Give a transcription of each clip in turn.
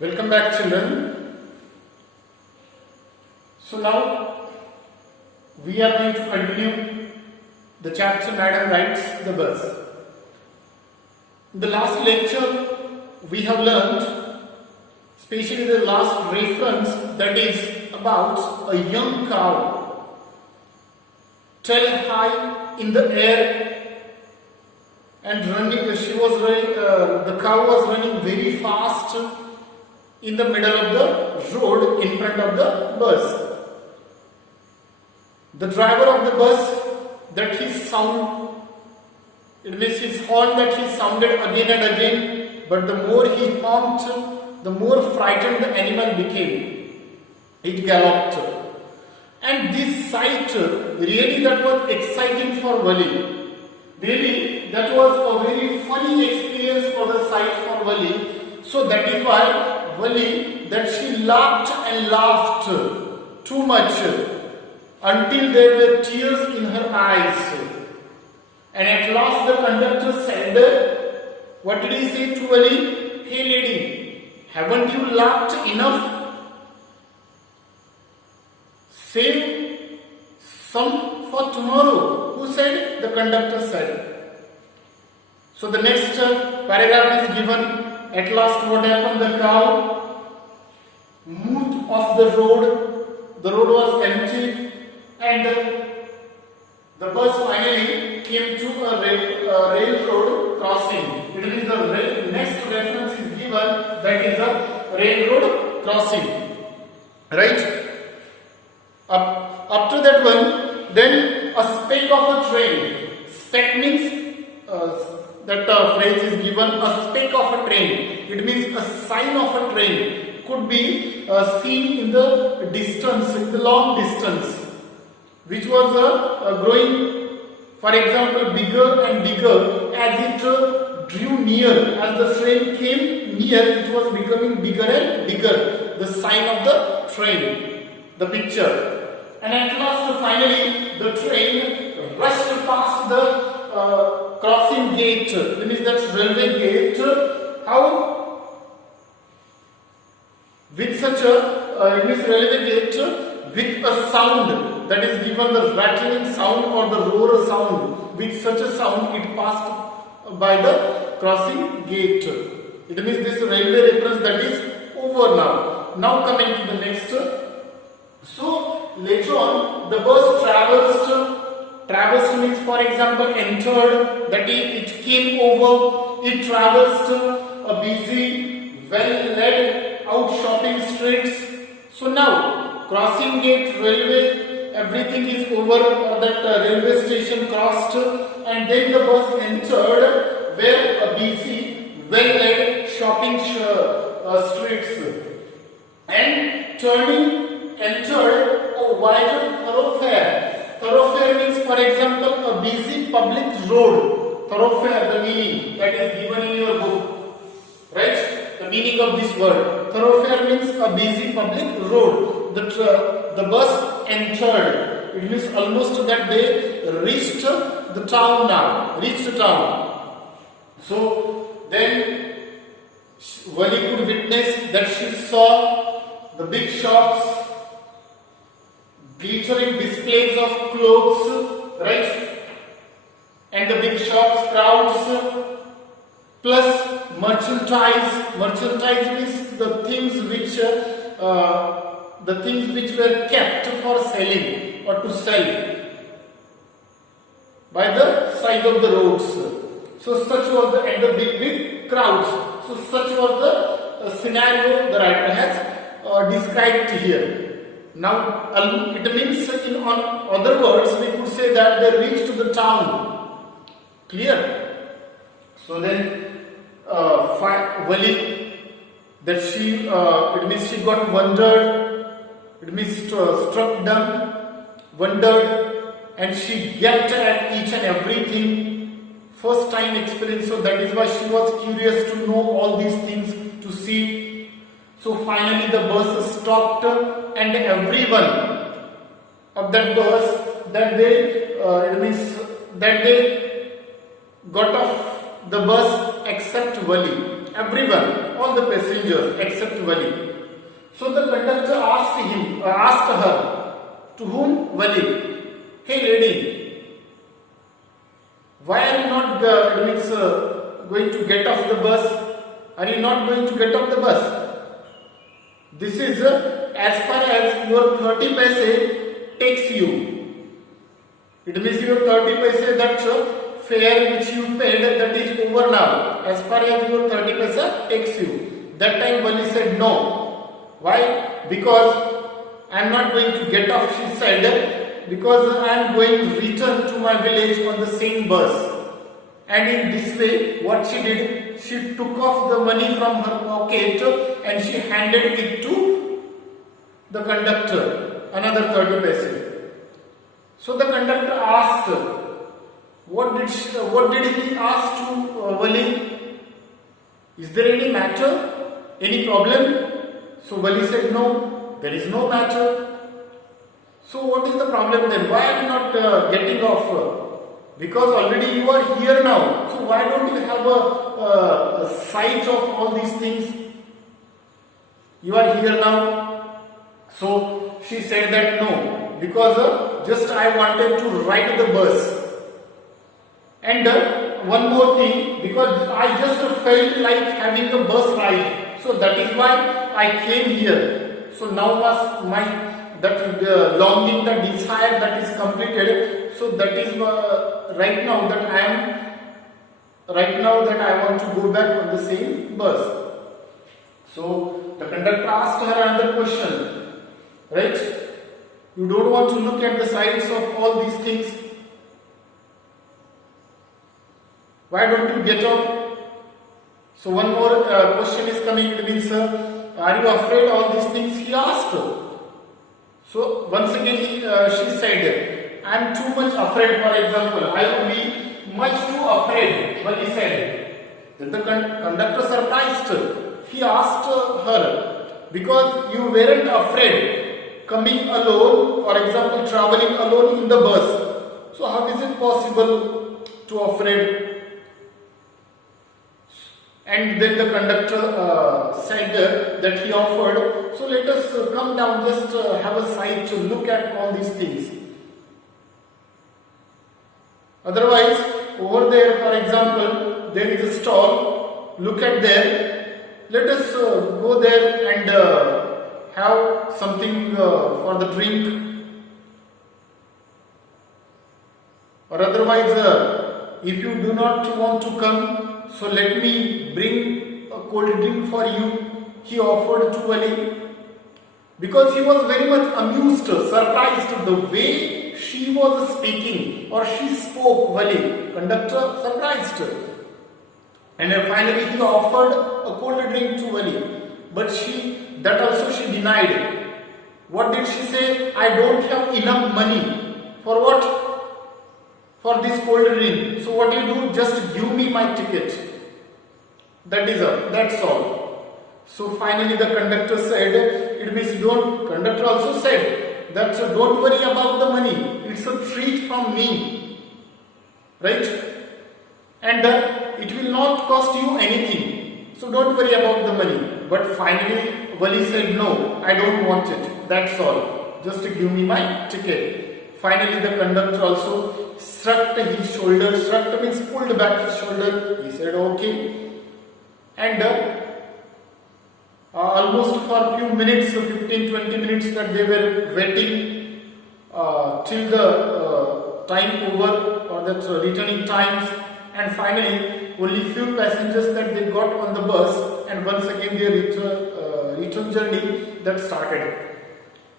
Welcome back, children. So now we are going to continue the chapter Madam Rides the Bus. In the last lecture we have learned, especially the last reference, that is about a young cow tail high in the air and running. The cow was running very fast in the middle of the road in front of the bus. The driver of the bus, that it means his horn that he sounded again and again, but the more he honked, the more frightened the animal became. It galloped. And this sight, really that was exciting for Wali. Really, that was a very funny experience for the sight for Wali. So that is why Wali, that she laughed and laughed too much until there were tears in her eyes. And at last the conductor said, what did he say to Wali? Hey lady, haven't you laughed enough? Save some for tomorrow. Who said? The conductor said. So the next paragraph is given. At last what happened? The cow moved off the road. The road was empty and the bus finally came to a railroad crossing. It means the next reference is given, that is a railroad crossing. Right? Up to that one, then a speck of a train. Speck means that phrase is given, a speck of a train. It means a sign of a train could be seen in the distance, in the long distance, which was growing, for example, bigger and bigger as it drew near. As the train came near, it was becoming bigger and bigger. The sign of the train, the picture. And at last, finally, the train rushed past the crossing gate. That means that railway gate. How? With such a railway gate with a sound that is given, the rattling sound or the roar sound. With such a sound, it passed by the crossing gate. It means this railway reference that is over now. Now coming to the next. So later on, the bus traversed. Traversed means, for example, entered, that is, it came over, it traversed a busy, well-led out shopping streets. So now, crossing gate, railway, everything is over, or that railway station crossed, and then the bus entered where a busy, well-led shopping streets. And turning, entered a wider thoroughfare. Thoroughfare means, for example, a busy public road. Thoroughfare, the meaning that is given in your book. Right? The meaning of this word. Thoroughfare means a busy public road. The bus entered. It means almost that they reached the town now. Reached the town. So then Wali could witness that she saw the big shops, glittering displays of clothes, right? And the big shops, crowds, plus merchandise. Merchandise means the things which were kept for selling or to sell by the side of the roads. So such was the big crowds. So such was the scenario the writer has described here. Now, it means, in other words, we could say that they reached the town. Clear? So then, Wali, that it means she got wondered, it means struck dumb, wondered, and she yelped at each and everything. First time experience, so that is why she was curious to know all these things, to see. So finally the bus stopped and everyone of that bus that they got off the bus except Wali. Everyone, all the passengers except Wali. So the conductor asked her, to whom? Wali. Hey lady, why are you not going to get off the bus? Are you not going to get off the bus? This is as far as your 30 paise takes you. It means your 30 paise, that fare which you paid, that is over now. As far as your 30 paise takes you. That time Wali said no. Why? Because I am not going to get off, she said, because I am going to return to my village on the same bus. And in this way, what she did, she took off the money from her pocket and she handed it to the conductor, another 30 paise. So the conductor asked, what did he ask to Wali? Is there any matter? Any problem? So Wali said, no, there is no matter. So what is the problem then? Why are you not getting off? Because already you are here now. So why don't you have a sight of all these things? You are here now. So she said that no, because just I wanted to ride the bus. And one more thing, because I just felt like having a bus ride. So that is why I came here. So now that longing, the desire that is completed. So that is right now that I want to go back on the same bus. So the conductor asked her another question, right? You don't want to look at the sides of all these things. Why don't you get off? So one more question is coming. It means, are you afraid of all these things? He asked. So once again she said, I am too much afraid. For example, I will be much too afraid. But he said, then the conductor surprised. He asked her, because you weren't afraid coming alone, for example, traveling alone in the bus. So how is it possible to afraid? And then the conductor said that he offered, so let us come down, just have a sight to look at all these things. Otherwise, over there, for example, there is a stall, look at there, let us go there and have something for the drink. Or otherwise, if you do not want to come, so let me bring a cold drink for you, he offered to Wali. Because he was very much amused, surprised the way she was speaking or she spoke. Wali, conductor, surprised. And then finally he offered a cold drink to Wali. But that also she denied. What did she say? I don't have enough money. For what? For this cold drink. So what do? Just give me my ticket. That's all. So finally the conductor said, it means conductor also said that don't worry about the money. It's a treat from me. Right? And it will not cost you anything. So don't worry about the money. But finally Wali said, no, I don't want it. That's all. Just give me my ticket. Finally the conductor also shrugged his shoulder. Shrugged means pulled back his shoulder. He said, okay. And almost for a few minutes, 15-20 minutes that they were waiting till the time over, or that returning times, and finally only few passengers that they got on the bus, and once again their return journey that started.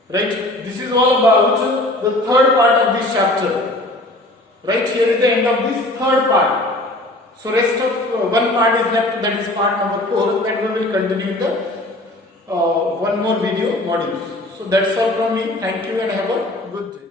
Right? This is all about the third part of this chapter. Right? Here is the end of this third part. So rest of one part is left, that is part number 4, that we will continue in the one more video modules. So that's all from me. Thank you and have a good day.